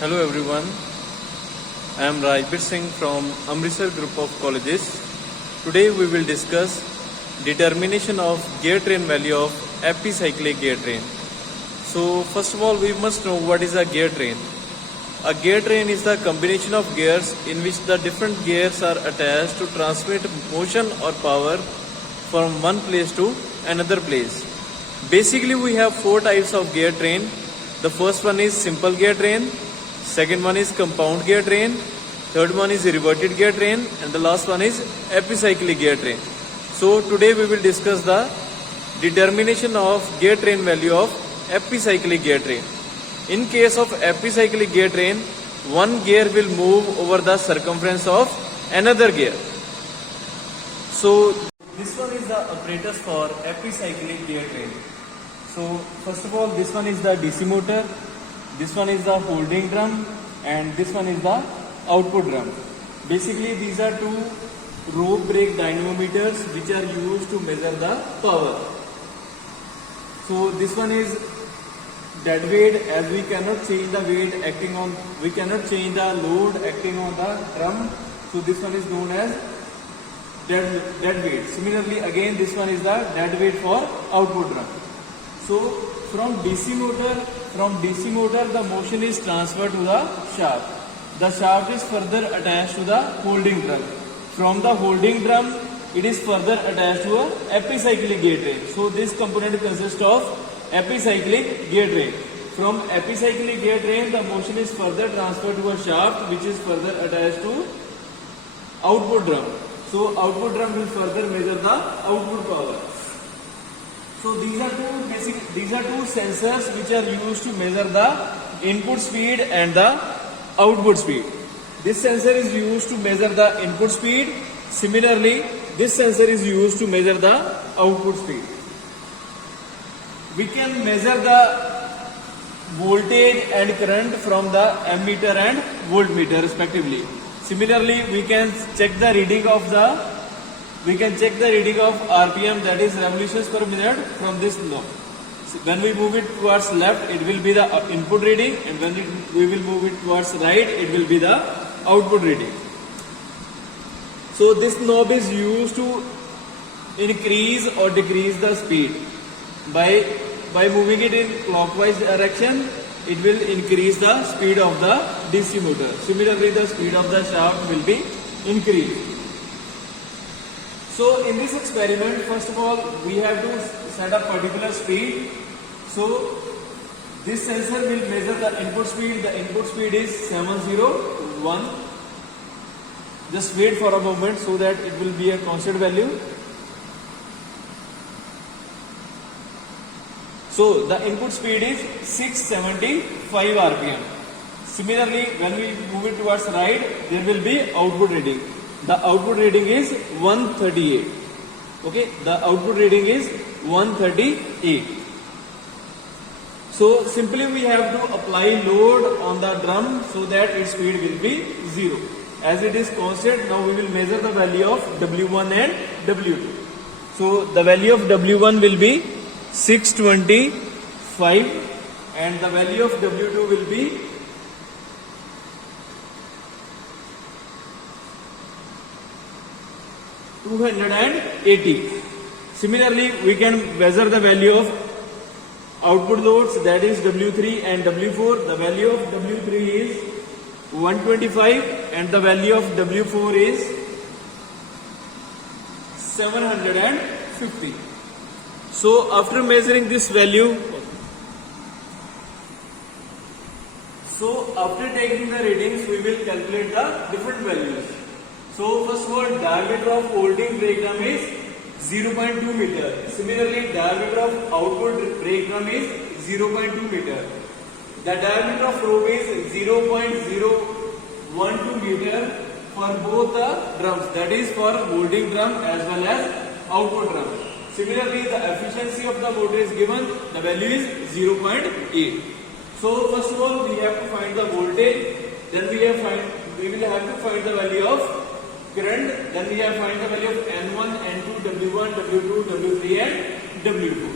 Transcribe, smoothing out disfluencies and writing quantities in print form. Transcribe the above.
Hello everyone, I am Rajbir Singh from Amritsar Group of Colleges. Today we will discuss determination of gear train value of epicyclic gear train. So first of all we must know what is a gear train. A gear train is the combination of gears in which the different gears are attached to transmit motion or power from one place to another place. Basically we have four types of gear train. The first one is simple gear train, second one is compound gear train, third one is reverted gear train, and the last one is epicyclic gear train. So today we will discuss the determination of gear train value of epicyclic gear train. In case of epicyclic gear train, one gear will move over the circumference of another gear. So this one is the apparatus for epicyclic gear train. So first of all, this one is the DC motor, this one is the holding drum, and this one is the output drum. Basically these are two rope brake dynamometers which are used to measure the power. So this one is dead weight, as we cannot change the weight acting on, we cannot change the load acting on the drum. So this one is known as dead weight. Similarly again this one is the dead weight for output drum. So from DC motor the motion is transferred to the shaft. The shaft is further attached to the holding drum. From the holding drum it is further attached to a epicyclic gear train. So this component consists of epicyclic gear train. From epicyclic gear train the motion is further transferred to a shaft which is further attached to output drum. So output drum will further measure the output power. So these are two sensors which are used to measure the input speed and the output speed. This sensor is used to measure the input speed. Similarly, this sensor is used to measure the output speed. We can measure the voltage and current from the ammeter and voltmeter respectively. Similarly, we can check the reading of RPM, that is revolutions per minute, from this knob. So when we move it towards left, it will be the input reading, and when we will move it towards right, it will be the output reading. So this knob is used to increase or decrease the speed. By moving it in clockwise direction, it will increase the speed of the DC motor. Similarly, the speed of the shaft will be increased. So in this experiment, first of all, we have to set a particular speed. So this sensor will measure the input speed. The input speed is 701. Just wait for a moment so that it will be a constant value. So the input speed is 675 RPM. Similarly, when we move it towards right, there will be output reading. The output reading is 138. Okay, the output reading is 138. So simply we have to apply load on the drum so that its speed will be 0. As it is constant, now we will measure the value of W1 and W2. So the value of W1 will be 625 and the value of W2 will be 280. Similarly, we can measure the value of output loads, that is W3 and W4. The value of W3 is 125 and the value of W4 is 750. So after measuring this value, so after taking the readings, we will calculate the different values. So first of all, diameter of holding brake drum is 0.2 meter. Similarly, diameter of output brake drum is 0.2 meter. The diameter of rope is 0.012 meter for both the drums, that is for holding drum as well as output drum. Similarly, the efficiency of the motor is given, the value is 0.8. So first of all, we have to find the voltage, then we will have to find the value of current, then we have to find the value of N1, N2, W1, W2, W3 and W4.